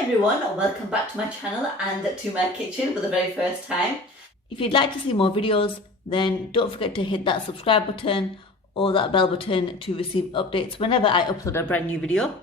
everyone, welcome back to my channel and to my kitchen for the very first time. If you'd like to see more videos, then don't forget to hit that subscribe button or that bell button to receive updates whenever I upload a brand new video.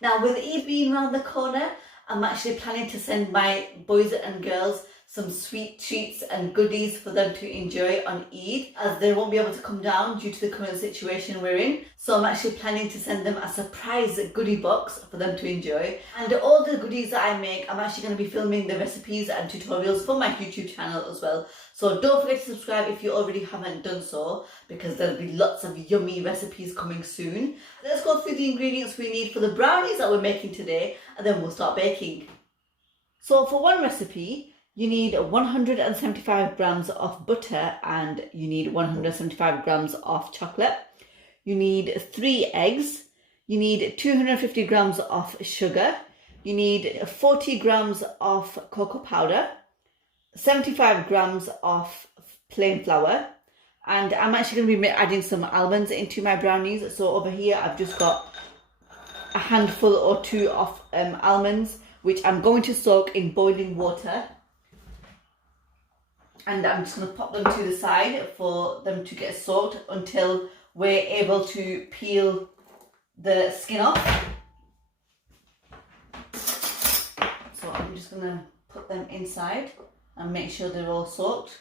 Now, with Eid being around the corner, I'm actually planning to send my boys and girls some sweet treats and goodies for them to enjoy on Eid, as they won't be able to come down due to the current situation we're in. So I'm actually planning to send them a surprise goodie box for them to enjoy. And all the goodies that I make, I'm actually going to be filming the recipes and tutorials for my YouTube channel as well. So don't forget to subscribe if you already haven't done so, because there'll be lots of yummy recipes coming soon. Let's go through the ingredients we need for the brownies that we're making today, and then we'll start baking. So for one recipe, you need 175 grams of butter and you need 175 grams of chocolate. You need 3 eggs. You need 250 grams of sugar. You need 40 grams of cocoa powder, 75 grams of plain flour, and I'm actually going to be adding some almonds into my brownies. So over here I've just got a handful or two of almonds, which I'm going to soak in boiling water. And I'm just going to pop them to the side for them to get soaked until we're able to peel the skin off. So I'm just going to put them inside and make sure they're all soaked.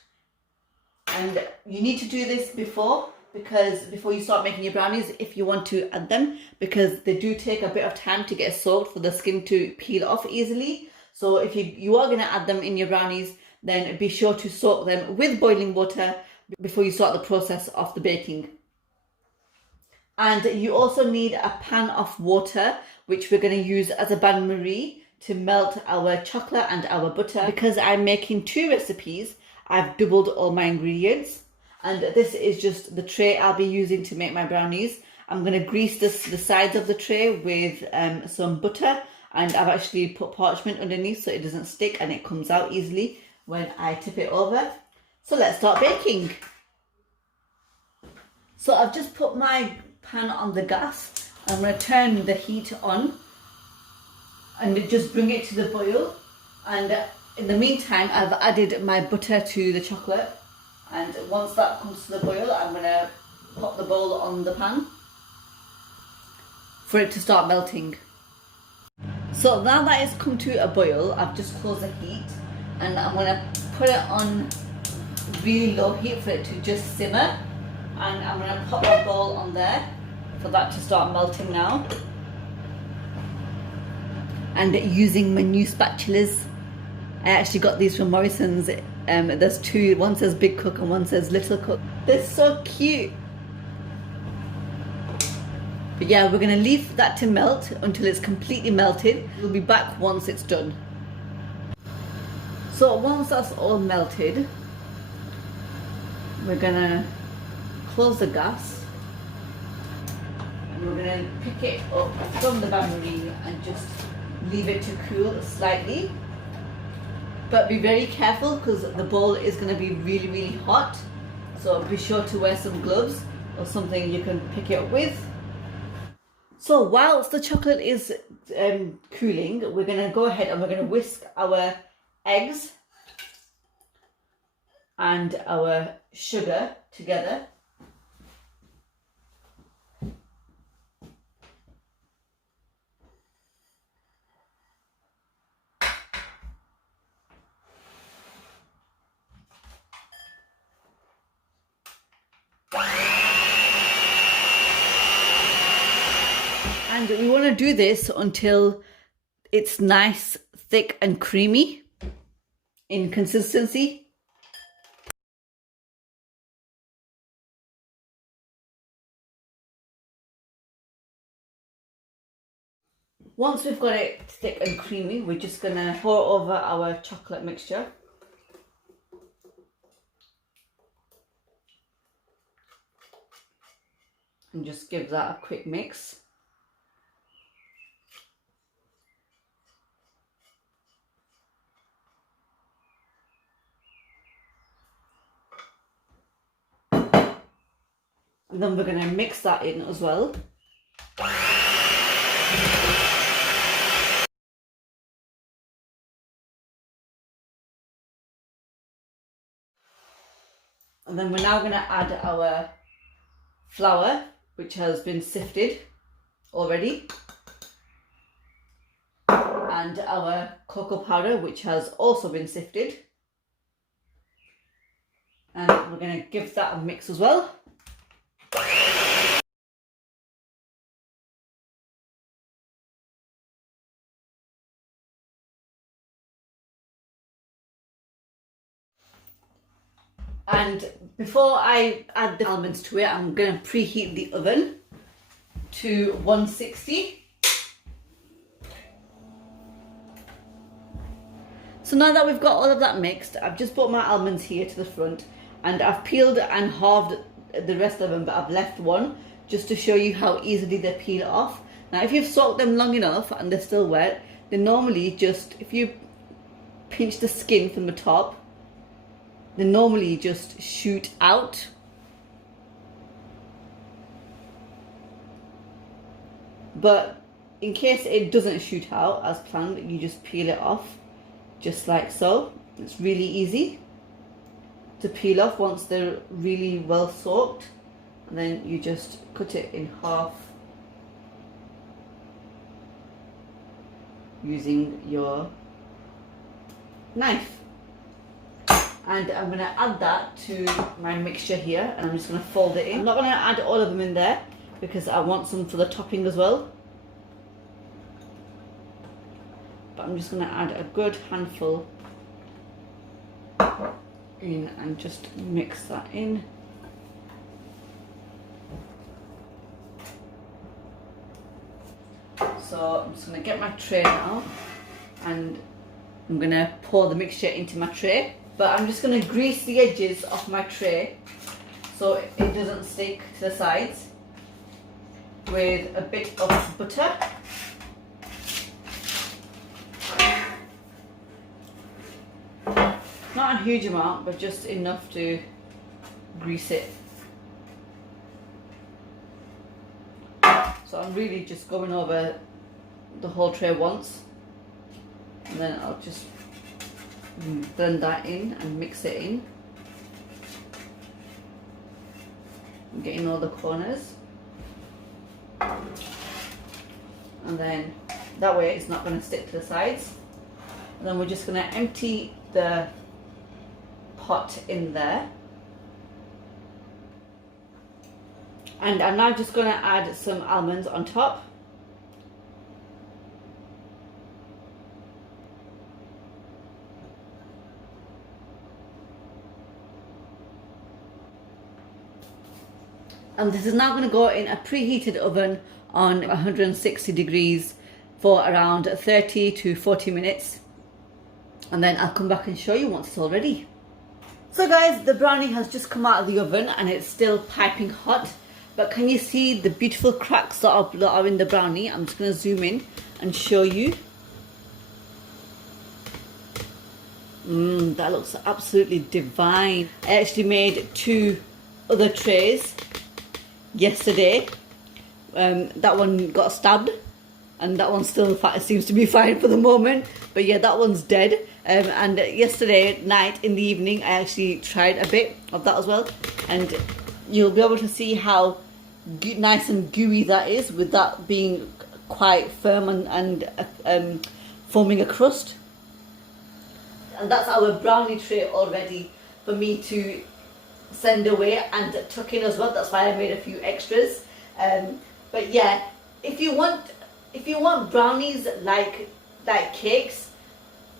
And you need to do this before you start making your brownies, if you want to add them, because they do take a bit of time to get soaked for the skin to peel off easily. So if you are going to add them in your brownies, then be sure to soak them with boiling water before you start the process of the baking. And you also need a pan of water, which we're going to use as a bain-marie to melt our chocolate and our butter. Because I'm making 2 recipes, I've doubled all my ingredients. And this is just the tray I'll be using to make my brownies. I'm going to grease the sides of the tray with some butter, and I've actually put parchment underneath so it doesn't stick and it comes out easily when I tip it over. So let's start baking. So I've just put my pan on the gas. I'm going to turn the heat on and just bring it to the boil. And in the meantime, I've added my butter to the chocolate. And once that comes to the boil, I'm going to pop the bowl on the pan for it to start melting. So now that it's come to a boil, I've just closed the heat. And I'm going to put it on really low heat for it to just simmer. And I'm going to pop the bowl on there for that to start melting now. And using my new spatulas. I actually got these from Morrison's. There's 2, one says Big Cook and one says Little Cook. They're so cute. But yeah, we're going to leave that to melt until it's completely melted. We'll be back once it's done. So once that's all melted, we're going to close the gas and we're going to pick it up from the bain-marie and just leave it to cool slightly. But be very careful because the bowl is going to be really, really hot. So be sure to wear some gloves or something you can pick it up with. So whilst the chocolate is cooling, we're going to go ahead and we're going to whisk our eggs and our sugar together. And we want to do this until it's nice, thick and creamy in consistency. Once we've got it thick and creamy, we're just going to pour over our chocolate mixture. And just give that a quick mix. And then we're going to mix that in as well. And then we're now going to add our flour, which has been sifted already, and our cocoa powder, which has also been sifted. And we're going to give that a mix as well. And before I add the almonds to it, I'm going to preheat the oven to 160. So now that we've got all of that mixed, I've just brought my almonds here to the front, and I've peeled and halved the rest of them, but I've left one just to show you how easily they peel off. Now if you've soaked them long enough and they're still wet, they normally just, if you pinch the skin from the top, they normally just shoot out. But in case it doesn't shoot out as planned, you just peel it off just like so. It's really easy to peel off once they're really well soaked, and then you just cut it in half using your knife. And I'm going to add that to my mixture here, and I'm just going to fold it in. I'm not going to add all of them in there because I want some for the topping as well. But I'm just going to add a good handful in and just mix that in. So I'm just going to get my tray now, and I'm going to pour the mixture into my tray. But I'm just going to grease the edges of my tray so it doesn't stick to the sides with a bit of butter. Not a huge amount, but just enough to grease it. So I'm really just going over the whole tray once, and then I'll just blend that in and mix it in. I'm getting all the corners, and then that way it's not going to stick to the sides. And then we're just going to empty the pot in there, and I'm now just going to add some almonds on top. And this is now going to go in a preheated oven on 160 degrees for around 30 to 40 minutes. And then I'll come back and show you once it's all ready. So guys, the brownie has just come out of the oven and it's still piping hot. But can you see the beautiful cracks that are in the brownie? I'm just going to zoom in and show you. That looks absolutely divine. I actually made 2 other trays yesterday. That one got stabbed, and that one still seems to be fine for the moment, but yeah, that one's dead. And yesterday night in the evening I actually tried a bit of that as well, and you'll be able to see how nice and gooey that is, with that being quite firm and forming a crust. And that's our brownie tray all ready for me to send away and tuck in as well. That's why I made a few extras. But yeah, if you want brownies like cakes,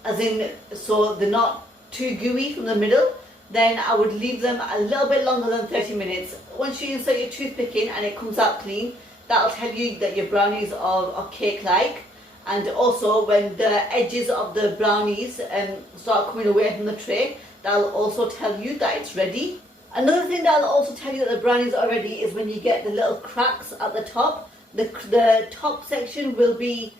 as in so they're not too gooey from the middle, then I would leave them a little bit longer than 30 minutes. Once you insert your toothpick in and it comes out clean, that'll tell you that your brownies are cake-like. And also when the edges of the brownies start coming away from the tray, that'll also tell you that it's ready. Another thing that'll also tell you that the brownies are ready is when you get the little cracks at the top. The top section will be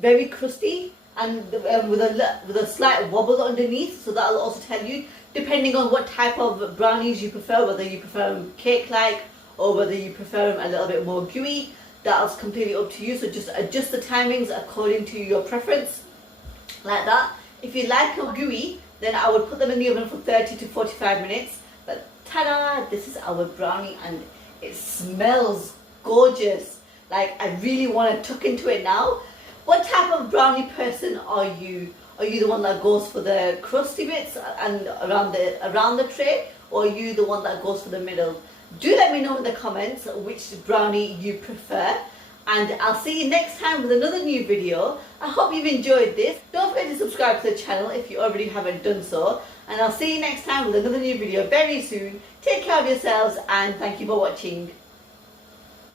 very crusty and with a slight wobble underneath, so that'll also tell you, depending on what type of brownies you prefer, whether you prefer them cake-like or whether you prefer them a little bit more gooey. That's completely up to you, so just adjust the timings according to your preference, like that. If you like them gooey, then I would put them in the oven for 30 to 45 minutes. But Ta-da! This is our brownie and it smells gorgeous. Like I really want to tuck into it now. What type of brownie person are you? Are you the one that goes for the crusty bits and around the tray, or are you the one that goes for the middle? Do let me know in the comments which brownie you prefer. And I'll see you next time with another new video. I hope you've enjoyed this. Don't forget to subscribe to the channel if you already haven't done so. And I'll see you next time with another new video very soon. Take care of yourselves and thank you for watching.